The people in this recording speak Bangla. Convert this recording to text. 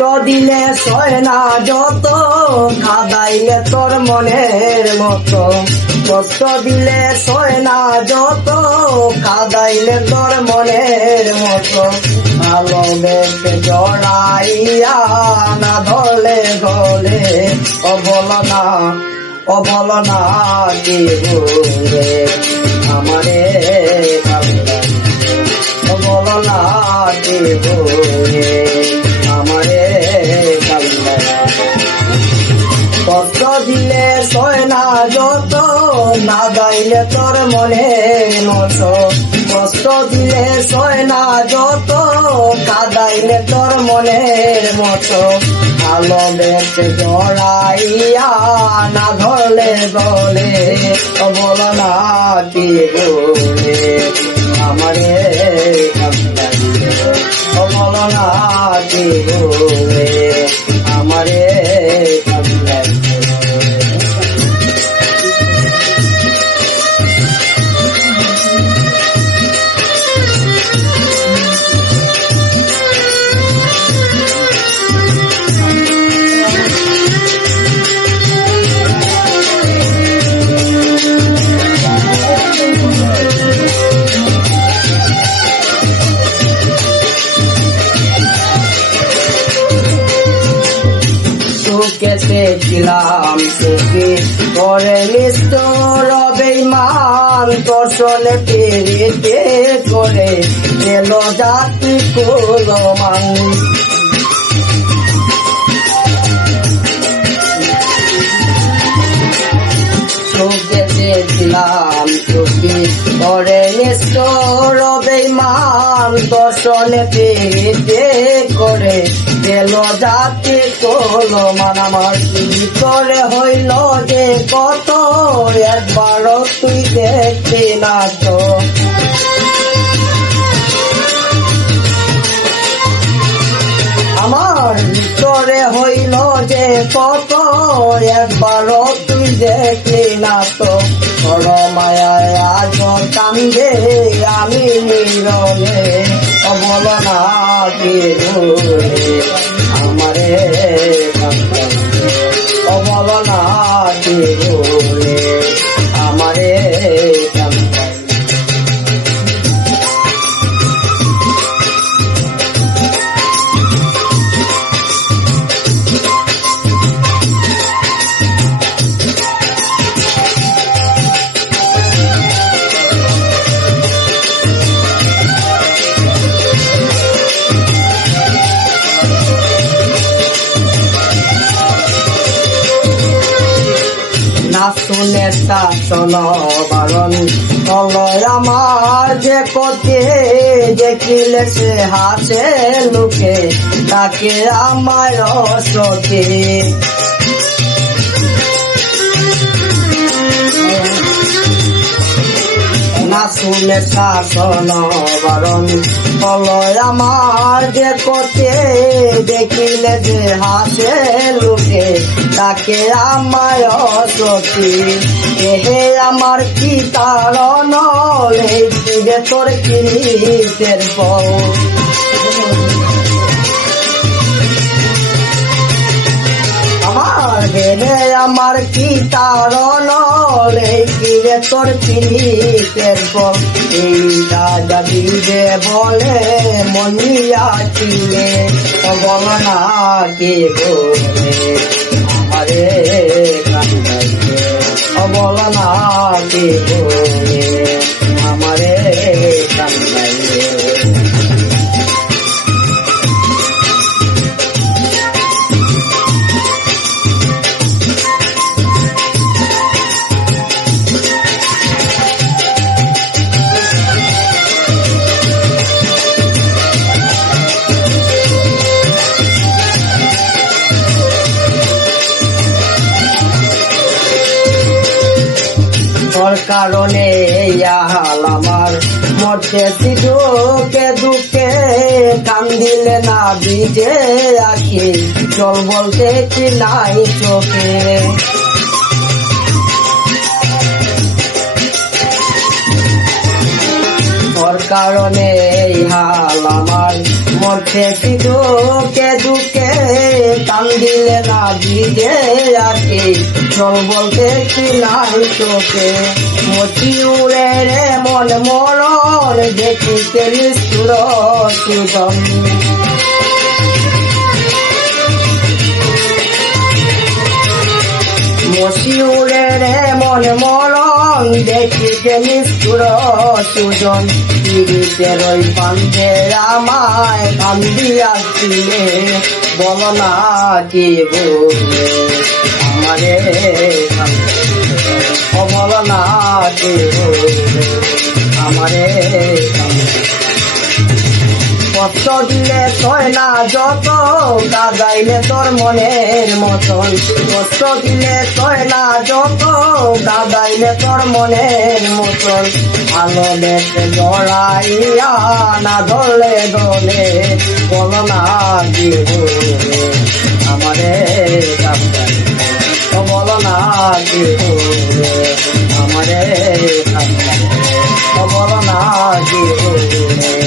দিলে সয় না যত, কাঁদাইলে তোর মনের মতো। কষ্ট দিলে সয় না যত, কাঁদাইলে তোর মনের মতো। ভালোবেসে জড়াইয়া না ধরলে গলে, ও বলো না, ও বলো না কি ভুলে আমারে ও বলো না কি ভুলে আমারে কষ্ট দিলে সয় না যত, না গাইলে তোর মনে মতো। কষ্ট দিলে সয় না যত, কাঁদাইলে তোর মনের মতো। ভালোবেসে জড়াইয়া না ধরলে গলে, ও বলো না কি বলে আমারে ও বলো না কি বলে আমারে কেটেছিলাম সুখী করে নিষ্ঠুর বেঈমান, তোর সনে পেরিতে করে এলো জাতি কুলমান। কেটেছিলাম সুখী করে নিষ্ঠুর বেঈমান, তোর সনে পেরিতে করে এলো জাতি কুলমান। আমার ভিতরে হইল যে কত, একবারও তুই দেখবি না তো। আমার ভিতরে হইল যে কত, একবারও তুই দেখলি না তো। বড় মায়ায় আজ কান্দে আমি নীরবে, ও বলো না কি ভুলে আমারে ও বলো না কি ভুলে আমারে না শুনে শাসন বারণ তলয় আমার যে কতে, দেখিলে সে হাসে লোকে তাকে আমার সখী। না শুনে শাসন বারণ তলয় আমার যে কতে, দেখিলে যে হাসে লোকে তাকে আমায় সখী। এহে আমার কি কারণ, এই যে তোর কিরিতের বউ। আমার হেরে আমার কি কারণ, এই কিরে তোর কিরিতের বউ। এই রাজা দিবে বলে মনিয়া ছিলে, বল না কি বলে আমারে কান্দাইলে, ও বল না কি বলে আমারে কান্দাইলে। তোর কারণে হাল আমার মরতেছি দুঃখে দুঃখে, কান্দিলে না ভিজে আখি, চল বলতে কি নাই চোখে। তোর কারণে হাল আমার মরতে দুঃখে দুঃখে কান্দিলে না ভিজে আসে চল বলতে কি নাই চোখে মতিউরে রে মন মরণ দেখিতে নিষ্ঠুর সুজন মশিউরে রে মন মরণ দেখিতে নিষ্ঠুর সুজন পীড়িতের ওই পান্তে আমায় কান্দিয়াছিলে বল না কি বলবে আমারে বল না কি বলবে আমারে কষ্ট দিলে সয় না যত কাঁদাইলে তোর মনের মতন কষ্ট দিলে সয় না যত কাঁদাইলে তোর মনের মতন ভালো দেখে জড়াইয়া না ধরলে দলে বল না কি বলবে আমারে বল না কি বলবে আমারে বল না কি বলবে